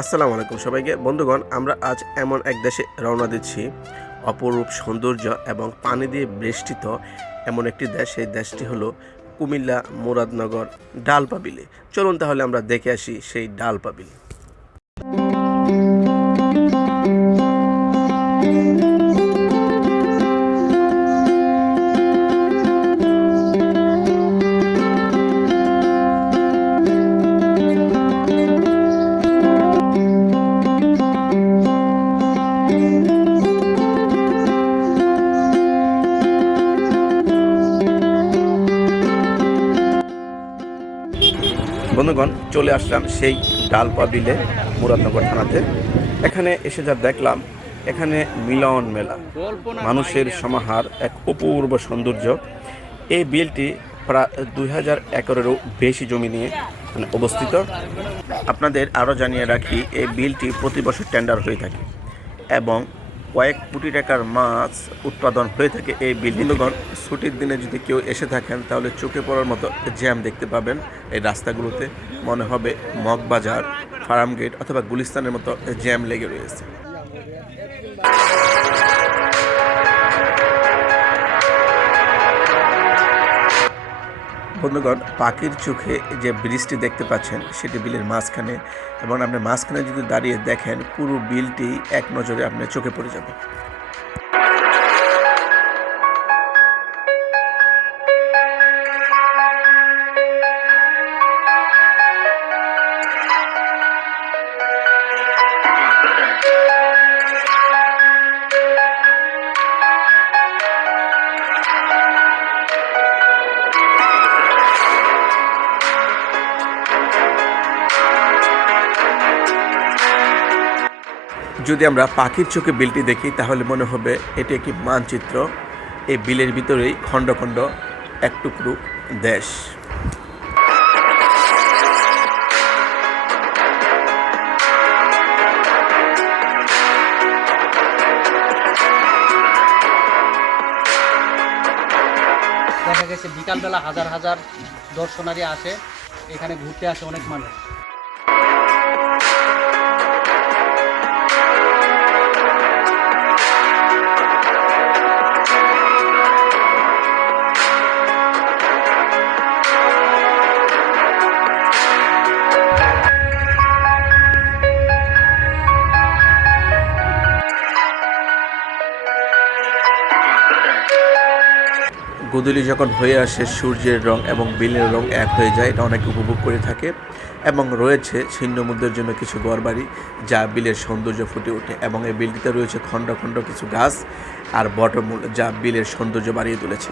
আসসালামু আলাইকুম সবাইকে বন্ধুগণ, আমরা আজ এমন এক দেশে রওনা দিচ্ছি। অপরূপ সৌন্দর্য এবং পানি দিয়ে বেষ্টিত এমন একটি দেশ। সেই দেশটি হলো কুমিল্লা মুরাদনগর ডালপাবিলি। চলুন তাহলে আমরা দেখে আসি সেই ডালপাবিলি। বন্ধুগণ, চলে আসলাম সেই ডালপাবিলে মুরাদনগর থানাতে। এখানে এসে যা দেখলাম, এখানে মিলন মেলা, মানুষের সমাহার, এক অপূর্ব সৌন্দর্য। এই বিলটি প্রায় 2000 একরেরও বেশি জমি নিয়ে অবস্থিত। আপনাদের আরও জানিয়ে রাখি, এই বিলটি প্রতি বছর টেন্ডার হয়ে থাকে এবং কয়েক কোটি টাকার মাছ উৎপাদন হয়ে থাকে এই বিলগুলোগণ। ছুটির দিনে যদি কেউ এসে থাকেন তাহলে চোখে পড়ার মতো জ্যাম দেখতে পাবেন এই রাস্তাগুলোতে। মনে হবে মগবাজার, ফার্মগেট অথবা গুলিস্তানের মতো জ্যাম লেগে রয়েছে। বন্ধুগণ, পাখির চোখে যে ব্রিজটি দেখতে পাচ্ছেন সেটি বিলের মাঝখানে, এবং আপনি মাঝখানে যদি দাঁড়িয়ে দেখেন পুরো বিলটি এক নজরে আপনার চোখে পড়ে যাবে। যদি আমরা পাখির চোখে বিলটি দেখি তাহলে মনে হবে এটি একটি মানচিত্র। এই বিলের ভিতরেই খণ্ড খণ্ড এক টুকরো দেশ। দেখা গেছে বিকালবেলা হাজার হাজার দর্শনারী আসে, এখানে ঘুরতে আসে অনেক মানুষ। গোধূলি যখন হয়ে আসে, সূর্যের রং এবং বিলের রং এক হয়ে যায়। এটা অনেকে উপভোগ করে থাকে। এবং রয়েছে ছিন্নমূলদের জন্য কিছু ঘরবাড়ি, যা বিলের সৌন্দর্য ফুটে ওঠে। এবং এই বিলটিতে রয়েছে খণ্ড খণ্ড কিছু গাছ আর বটমূল, যা বিলের সৌন্দর্য বাড়িয়ে তুলেছে।